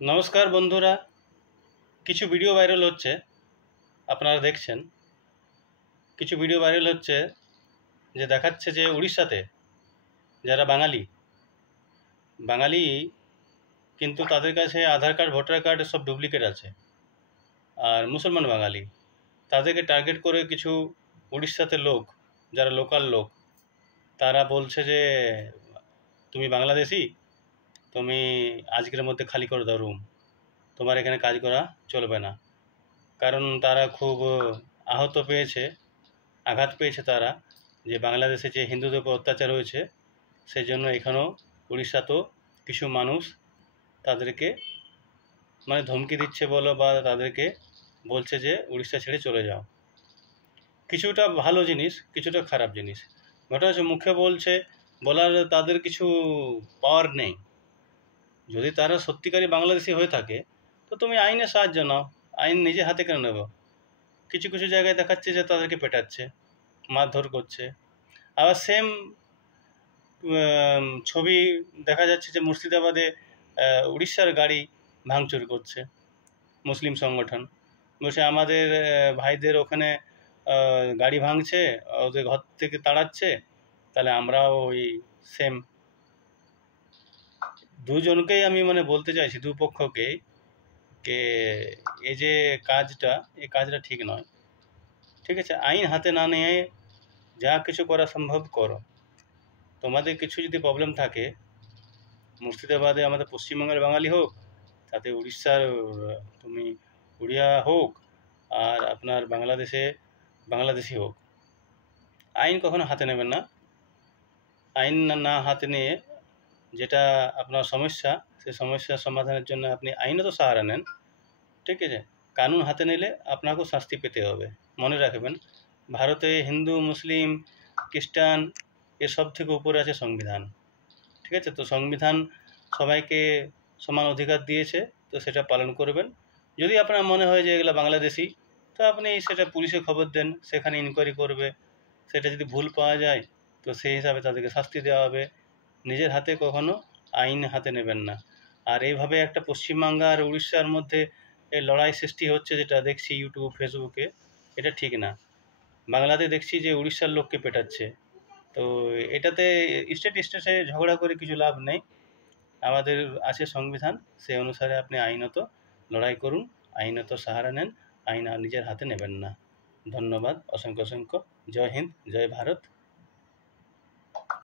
নমস্কার বন্ধুরা, কিছু ভিডিও ভাইরাল হচ্ছে, আপনারা দেখছেন। কিছু ভিডিও ভাইরাল হচ্ছে যে দেখাচ্ছে যে উড়িষ্যাতে যারা বাঙালি বাঙালি কিন্তু তাদের কাছে আধার কার্ড, ভোটার কার্ড সব ডুপ্লিকেট আছে, আর মুসলমান বাঙালি তাদেরকে টার্গেট করে কিছু উড়িষ্যাতে লোক, যারা লোকাল লোক, তারা বলছে যে তুমি বাংলাদেশি, তুমি আজকের মধ্যে খালি করে দাও রুম, তোমার এখানে কাজ করা চলবে না। কারণ তারা খুব আহত পেয়েছে, আঘাত পেয়েছে তারা, যে বাংলাদেশে যে হিন্দুদের উপর অত্যাচার হয়েছে, সেই জন্য এখানেও উড়িষ্যাতেও কিছু মানুষ তাদেরকে মানে ধমকি দিচ্ছে বলো, বা তাদেরকে বলছে যে উড়িষ্যা ছেড়ে চলে যাও। কিছুটা ভালো জিনিস, কিছুটা খারাপ জিনিস। ঘটনা হচ্ছে মুখে বলছে, বলার তাদের কিছু পাওয়ার নেই। যদি তারা সত্যিকারই বাংলাদেশি হয়ে থাকে তো তুমি আইনের সাহায্য নাও, আইন নিজে হাতে কেন নেব? কিছু কিছু জায়গায় দেখাচ্ছে যে তাদেরকে পেটাচ্ছে, মারধর করছে। আবার সেম ছবি দেখা যাচ্ছে যে মুর্শিদাবাদে উড়িষ্যার গাড়ি ভাঙচুর করছে মুসলিম সংগঠন, বসে আমাদের ভাইদের ওখানে গাড়ি ভাঙছে, ওদের ঘর থেকে তাড়াচ্ছে, তাহলে আমরাও ওই সেম। দুজনকেই আমি মানে বলতে চাইছি, দুপক্ষকেই, কে এই যে কাজটা, এই কাজটা ঠিক নয়। ঠিক আছে, আইন হাতে না নিয়ে যা কিছু করা সম্ভব করো। তোমাদের কিছু যদি প্রবলেম থাকে, মুর্শিদাবাদে আমাদের পশ্চিমবঙ্গের বাঙালি হোক, তাতে উড়িষ্যার তুমি উড়িয়া হোক, আর আপনার বাংলাদেশে বাংলাদেশি হোক, আইন কখনো হাতে নেবেন না। আইন না হাতে নিয়ে যেটা আপনার সমস্যা, সেই সমস্যার সমাধানের জন্য আপনি আইনত সাহারা নেন। ঠিক আছে, কানুন হাতে নিলে আপনাকেও শাস্তি পেতে হবে। মনে রাখবেন, ভারতে হিন্দু, মুসলিম, খ্রিস্টান এসব থেকে উপরে আছে সংবিধান। ঠিক আছে, তো সংবিধান সবাইকে সমান অধিকার দিয়েছে, তো সেটা পালন করবেন। যদি আপনার মনে হয় যে এগুলো বাংলাদেশি, তো আপনি সেটা পুলিশে খবর দেন, সেখানে ইনকোয়ারি করবে। সেটা যদি ভুল পাওয়া যায় তো সেই হিসাবে তাদেরকে শাস্তি দেওয়া হবে। নিজের হাতে কখনো আইন হাতে নেবেন না। আর এইভাবে একটা পশ্চিমবাংলা আর উড়িষ্যার মধ্যে এই লড়াই সৃষ্টি হচ্ছে, যেটা দেখছি ইউটিউব, ফেসবুকে, এটা ঠিক না। বাংলাতে দেখছি যে উড়িষ্যার লোককে পেটাচ্ছে, তো এটাতে স্টেট স্টেটে ঝগড়া করে কিছু লাভ নেই। আমাদের আছে সংবিধান, সেই অনুসারে আপনি আইনত লড়াই করুন, আইনত সাহারা নেন, আইন আর নিজের হাতে নেবেন না। ধন্যবাদ, অসংখ্য অসংখ্য। জয় হিন্দ, জয় ভারত।